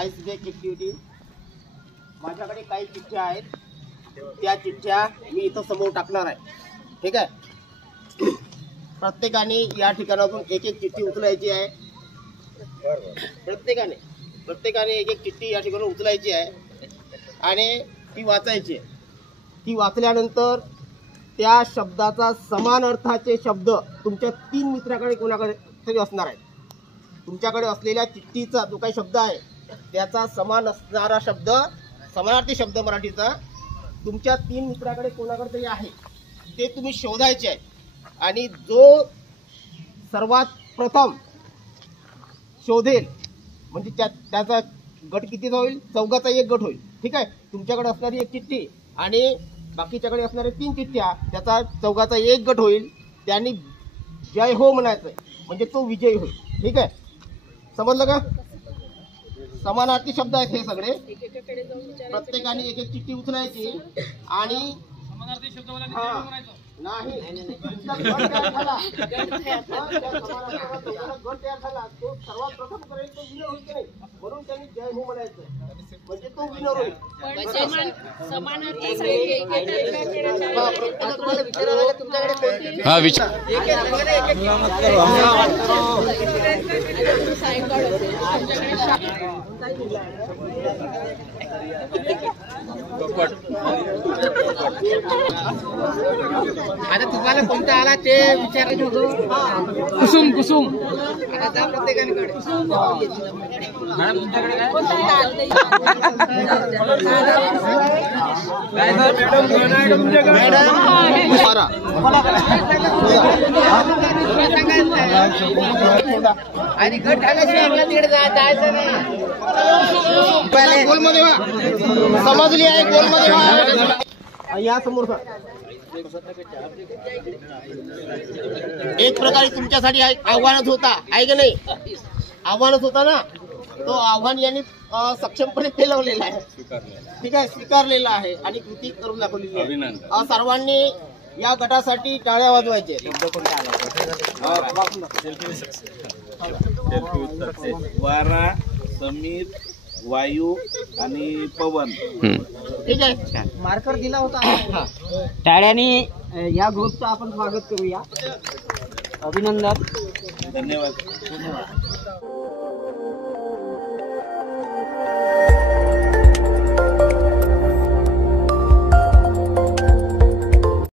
Ice break activity माझ्याकडे काही चिठ्ठ्या आहेत, त्या चिठ्ठ्या मी इथं समोर टाकणार आहे. ठीक आहे, प्रत्येकाने या ठिकाणातून एक एक चिठ्ठी उचलायची आहे. प्रत्येकाने एक एक चिठ्ठी या ठिकाणी उचलायची आहे आणि ती वाचायची आहे. ती वाचल्यानंतर त्या शब्दाचा समान अर्थाचे शब्द तुमच्या 3 मित्राकडे कोणाकडे तरी असणार आहे. तुमच्याकडे असलेल्या चिठ्ठीचा जो काही शब्द आहे त्याचा समान असणारा शब्द, समानार्थी शब्द मराठीचा तुमच्या 3 मित्राकडे कोणाकडे तरी आहे, ते तुम्ही शोधायचे आहे. आणि जो सर्वात प्रथम शोधेल म्हणजे त्याचा गट कितीचा होईल? 4चा 1 गट होईल. ठीक आहे, तुमच्याकडे असणारी एक चिठ्ठी आणि बाकीच्याकडे असणारे 3 चिठ्ठ्या, त्याचा 4चा 1 गट होईल. त्यांनी जय हो म्हणायचं म्हणजे तो विजयी होईल. ठीक आहे, समजलं का? समानार्थी शब्द आहेत हे सगळे. प्रत्येकाने एक एक चिठ्ठी उचलायची आणि समानार्थी शब्द नाही गट तयार झाला तो सर्वात प्रथम करेल तो विनर होईल की नाही, म्हणून त्यांनी जय हो म्हणायचं म्हणजे तो विनर होईल. तुम्हाला विचारायला तुमच्याकडे हा विचार आता तुम्हाला कोणता आला ते विचारायचं होतं. कुसुम आता त्या प्रत्येकाकडे आणि गट ठाण्याशिवाय आपल्या तिकडे जायचं नाही. गोलमध्ये समजली आहे, गोलमध्ये या समोर एक प्रकारे तुमच्यासाठी आव्हानच होता, आहे की नाही? आव्हानच होता ना, तो आव्हान यांनी सक्षमपणे पेलवलेला आहे. ठीक आहे, स्वीकारलेला आहे आणि कृती करून दाखवलेली आहे. सर्वांनी या गटासाठी टाळ्या वाजवायचे. वारा, समीर, वायू आणि पवन. ठीक आहे, मार्कर दिला होता. टाळ्याने या ग्रुपचं आपण स्वागत करूया. अभिनंदन, धन्यवाद.